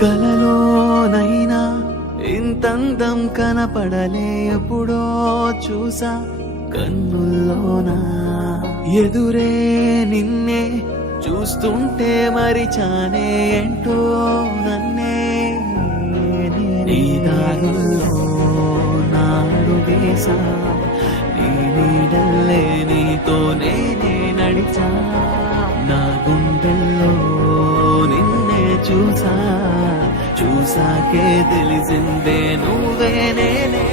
కలలోనైనా ఇంతందం కనపడలే ఎప్పుడో చూసా కన్నుల్లోనా ఎదురే నిన్నే చూస్తుంటే మరిచానే ఏంటో నన్నే నీ దారుల్లో నాడుగేసా నీ నీడల్లే నీతో నేనే నడిచా నా గుండెల్లో నిన్నే చూసాకే తెలిసిందే నువ్వే నేనే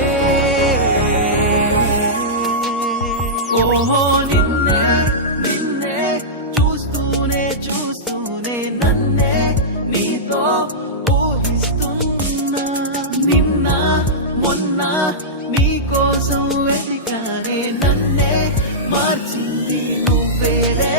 ఓహో నిన్నే నిన్నే చూస్తూనే నన్నే నీతో ఊహిస్తున్నా నిన్న మొన్న నీ కోసం వెతికానే నన్నే మార్చింది నువ్వేరే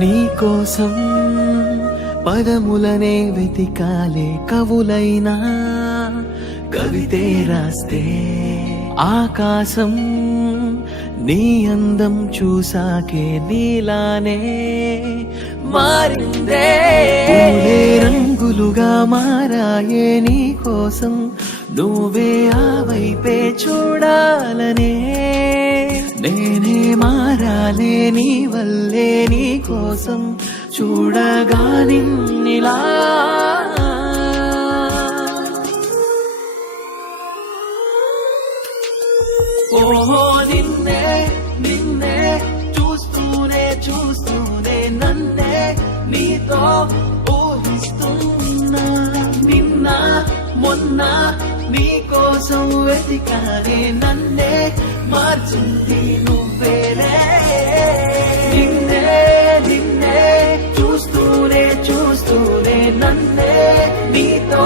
నీ కోసం పదములనే వెతికాలే కవులైనా కవితే రాస్తే ఆకాశం నీ అందం చూసాకే నీలానే మారిందే పూలే రంగులుగా మారాయే నీ కోసం నువ్వే ఆ వైపే చూడాలనే నేనే మారాలే నీ వల్లే నీ కోసం చూడగా నిన్నిలా ఓహో నిన్నే నిన్నే చూస్తూనే నన్నే నీతో ఊహిస్తున్నా నిన్న మొన్న నీ కోసం వెతికానే నన్నే మార్చింది నువ్వేలే నిన్నే నిన్నే చూస్తూనే నన్నే నీతో